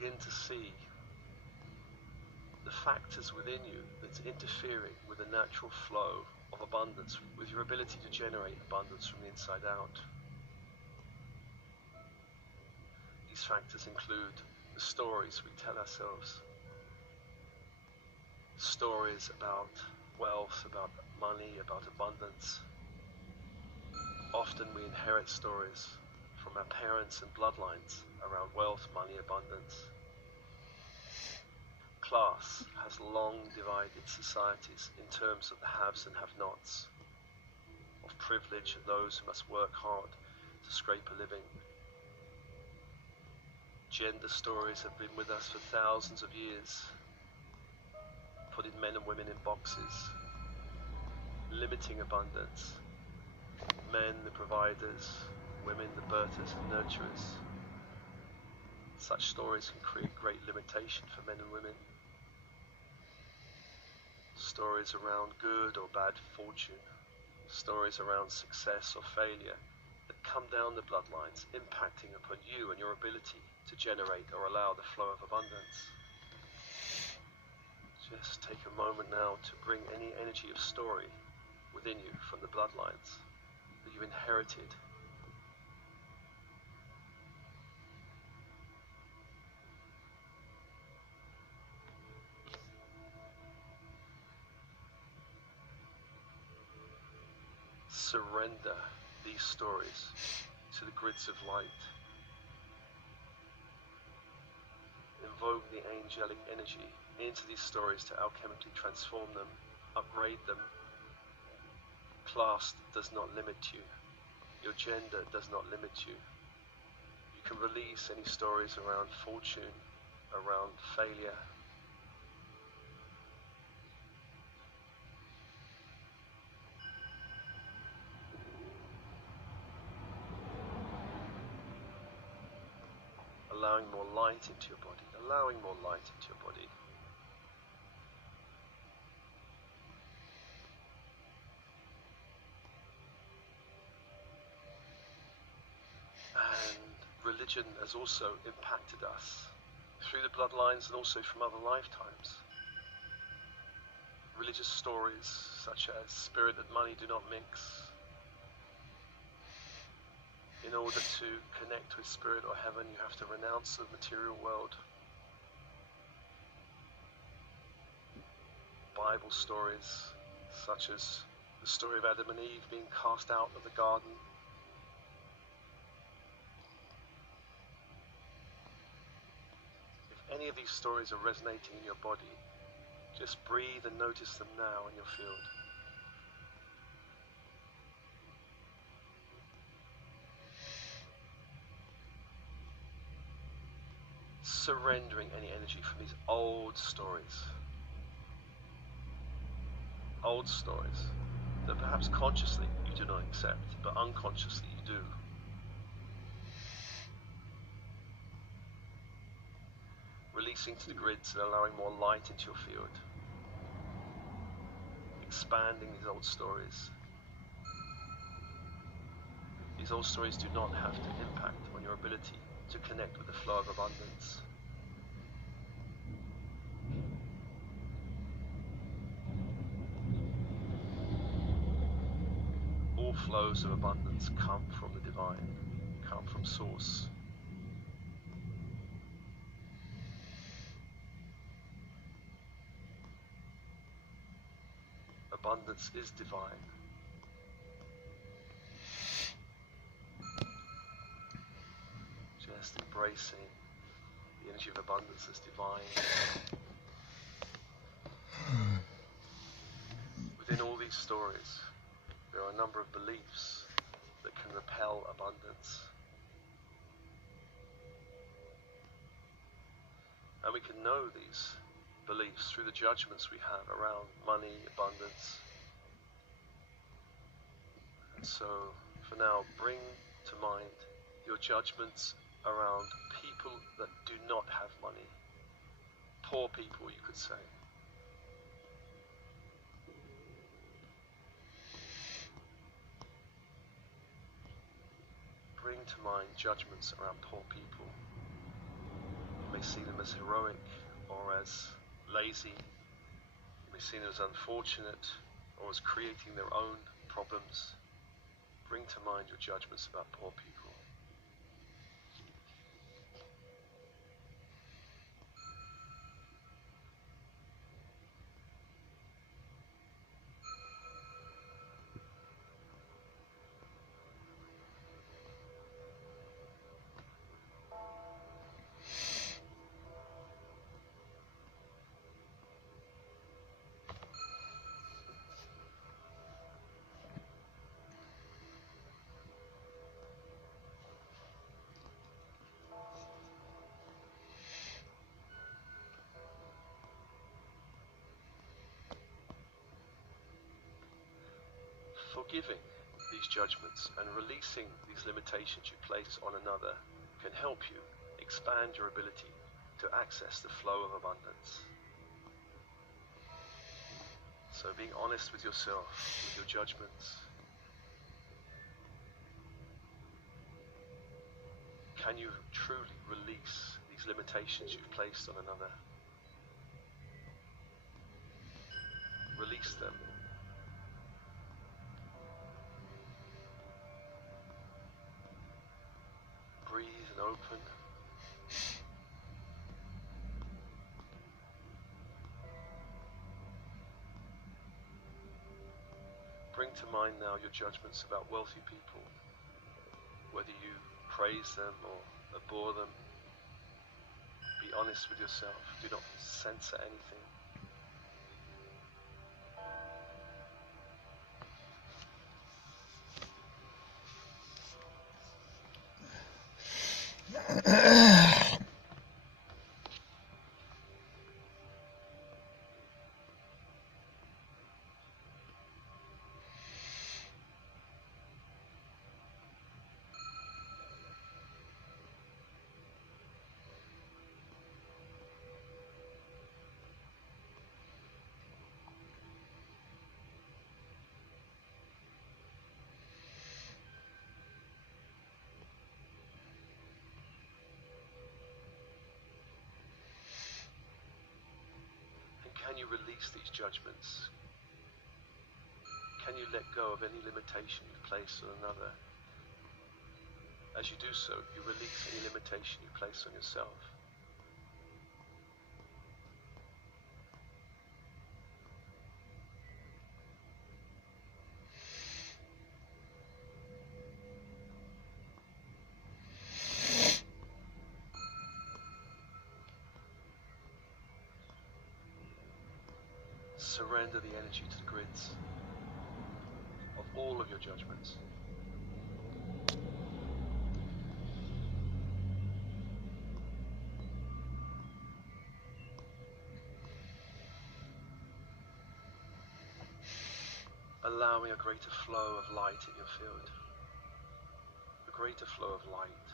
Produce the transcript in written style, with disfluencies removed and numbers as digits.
begin to see the factors within you that's interfering with the natural flow of abundance, with your ability to generate abundance from the inside out. These factors include the stories we tell ourselves, stories about wealth, about money, about abundance. Often we inherit stories from our parents and bloodlines around wealth, money, abundance. Class has long divided societies in terms of the haves and have-nots, of privilege and those who must work hard to scrape a living. Gender stories have been with us for thousands of years, putting men and women in boxes, limiting abundance. Men the providers, women the birthers and nurturers. Such stories can create great limitation for men and women. Stories around good or bad fortune, stories around success or failure that come down the bloodlines, impacting upon you and your ability to generate or allow the flow of abundance. Just take a moment now to bring any energy of story within you from the bloodlines that you inherited. Surrender these stories to the grids of light. Invoke the angelic energy into these stories to alchemically transform them, upgrade them. Class does not limit you. Your gender does not limit you. You can release any stories around fortune, around failure. Allowing more light into your body, allowing more light into your body. And religion has also impacted us through the bloodlines and also from other lifetimes. Religious stories such as spirit and money do not mix. In order to connect with spirit or heaven, you have to renounce the material world. Bible stories such as the story of Adam and Eve being cast out of the garden. If any of these stories are resonating in your body, just breathe and notice them now in your field. Surrendering any energy from these old stories. Old stories that perhaps consciously you do not accept, but unconsciously you do. Releasing to the grids and allowing more light into your field. Expanding these old stories. These old stories do not have to impact on your ability to connect with the flow of abundance. All flows of abundance come from the divine, come from source. Abundance is divine. Just embracing the energy of abundance as divine. Within all these stories, there are a number of beliefs that can repel abundance. And we can know these beliefs through the judgments we have around money, abundance. And so, for now, bring to mind your judgments around people that do not have money. Poor people, you could say. Bring to mind judgments around poor people. May may see them as heroic or as lazy. You may see them as unfortunate or as creating their own problems. Bring to mind your judgments about poor people. Forgiving these judgments and releasing these limitations you place on another can help you expand your ability to access the flow of abundance. So being honest with yourself, with your judgments. Can you truly release these limitations you've placed on another? Release them. Breathe and open. Bring to mind now your judgments about wealthy people, whether you praise them or abhor them. Be honest with yourself. Do not censor anything. Can you release these judgments? Can you let go of any limitation you've placed on another? As you do so, you release any limitation you place on yourself. Surrender the energy to the grids of all of your judgments. Allowing a greater flow of light in your field. A greater flow of light.